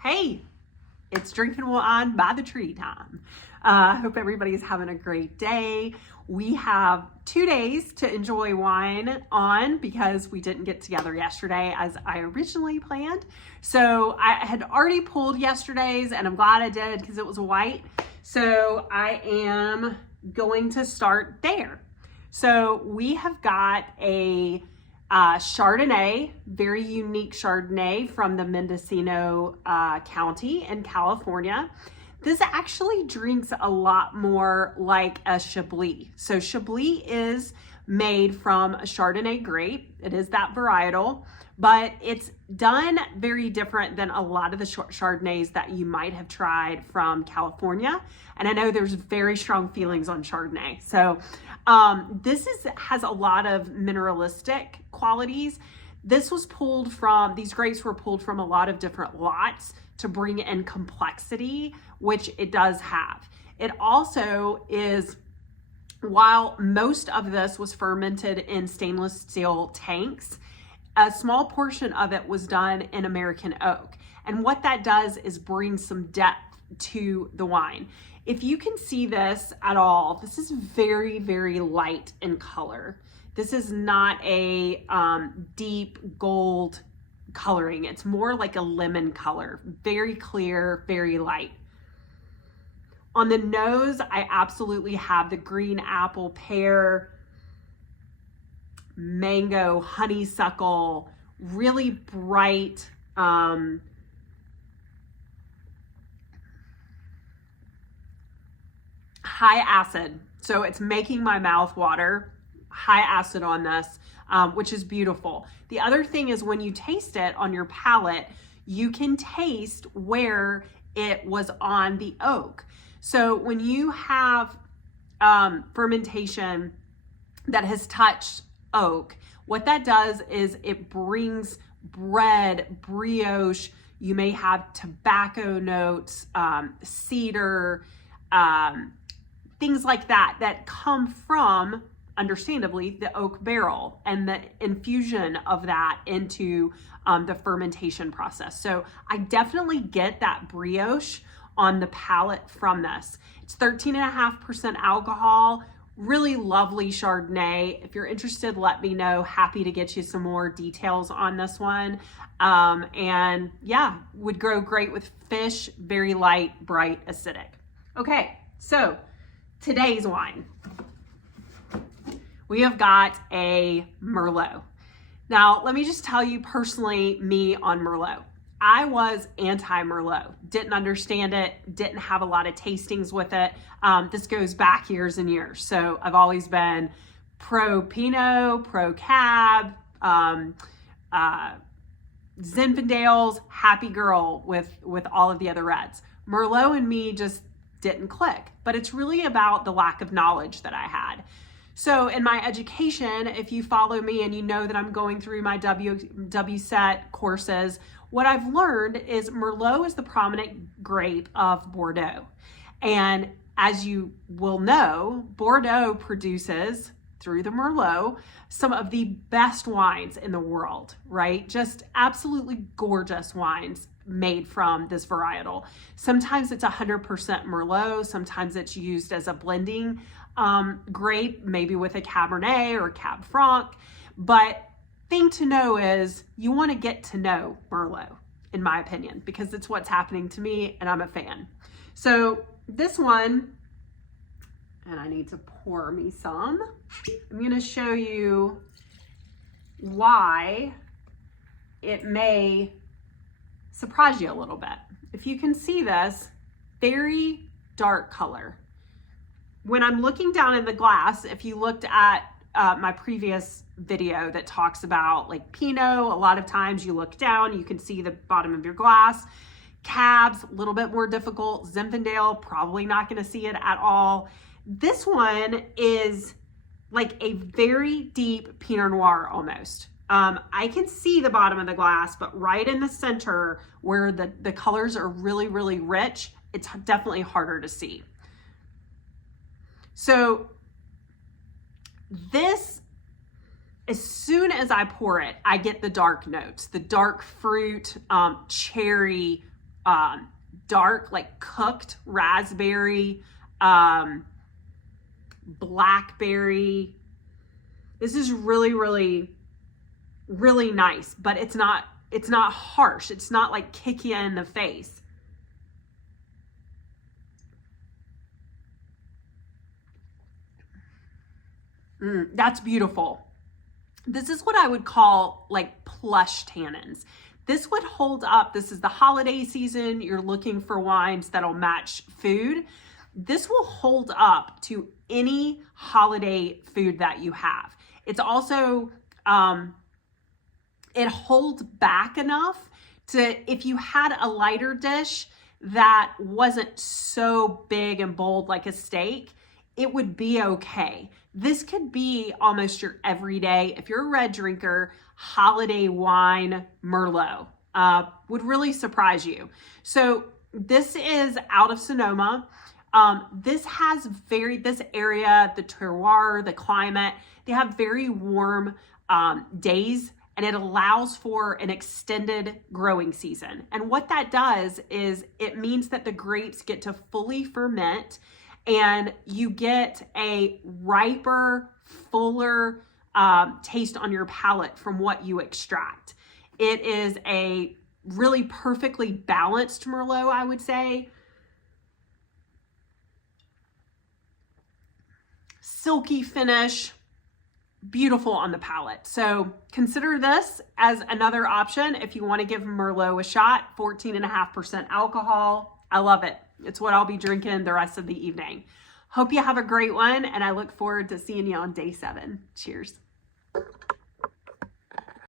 Hey, it's drinking wine by the tree time. I hope everybody's having a great day. We have 2 days to enjoy wine on because we didn't get together yesterday as I originally planned. So I had already pulled yesterday's and I'm glad I did because it was white. So I am going to start there. So we have got a Chardonnay, very unique Chardonnay from the Mendocino County in California. This actually drinks a lot more like a Chablis. So Chablis is made from a Chardonnay grape. It is that varietal, but it's done very different than a lot of the Chardonnays that you might have tried from California. And I know there's very strong feelings on Chardonnay. So this has a lot of mineralistic qualities. These grapes were pulled from a lot of different lots to bring in complexity, which it does have. It also is, while most of this was fermented in stainless steel tanks, a small portion of it was done in American oak. And what that does is bring some depth to the wine. If you can see this at all, this is very, very light in color. This is not a deep gold coloring. It's more like a lemon color, very clear, very light. On the nose, I absolutely have the green apple, pear, mango, honeysuckle, really bright, high acid. So it's making my mouth water. High acid on this, which is beautiful. The other thing is when you taste it on your palate, you can taste where it was on the oak. So when you have fermentation that has touched oak, what that does is it brings bread, brioche, you may have tobacco notes, cedar, things like that come from, understandably, the oak barrel and the infusion of that into the fermentation process. So I definitely get that brioche on the palate from this. It's 13.5% alcohol, really lovely Chardonnay. If you're interested, let me know. Happy to get you some more details on this one. And yeah, would go great with fish, very light, bright, acidic. Okay, so today's wine. We have got a Merlot. Now, let me just tell you personally, me on Merlot. I was anti-Merlot, didn't understand it, didn't have a lot of tastings with it. This goes back years and years. So I've always been pro Pinot, pro Cab, Zinfandels, happy girl with all of the other reds. Merlot and me just didn't click, but it's really about the lack of knowledge that I had. So in my education, if you follow me and you know that I'm going through my Boisset courses, what I've learned is Merlot is the prominent grape of Bordeaux. And as you will know, Bordeaux produces, through the Merlot, some of the best wines in the world, right? Just absolutely gorgeous wines made from this varietal. Sometimes it's 100% Merlot, sometimes it's used as a blending grape, maybe with a Cabernet or a Cab Franc. But thing to know is you want to get to know Merlot, in my opinion, because it's what's happening to me and I'm a fan. So this one, and I need to pour me some, I'm going to show you why it may surprise you a little bit. If you can see this, very dark color. When I'm looking down in the glass, if you looked at my previous video that talks about like Pinot, a lot of times you look down, you can see the bottom of your glass. Cabs, a little bit more difficult. Zinfandel, probably not going to see it at all. This one is like a very deep Pinot Noir almost. I can see the bottom of the glass, but right in the center where the colors are really, really rich, it's definitely harder to see. So this, as soon as I pour it, I get the dark notes, the dark fruit, cherry, dark, like cooked raspberry, blackberry. This is really, really, really nice, but it's not harsh. It's not like kick you in the face. That's beautiful. This is what I would call like plush tannins. This would hold up. This is the holiday season. You're looking for wines that'll match food. This will hold up to any holiday food that you have. It's also, it holds back enough to, if you had a lighter dish that wasn't so big and bold like a steak, it would be okay. This could be almost your everyday, if you're a red drinker, holiday wine Merlot. Would really surprise you. So this is out of Sonoma. This area, the terroir, the climate, they have very warm days, and it allows for an extended growing season. And what that does is it means that the grapes get to fully ferment, and you get a riper, fuller taste on your palate from what you extract. It is a really perfectly balanced Merlot, I would say. Silky finish, beautiful on the palate. So consider this as another option if you want to give Merlot a shot. 14.5% alcohol. I love it. It's what I'll be drinking the rest of the evening. Hope you have a great one, and I look forward to seeing you on day 7. Cheers.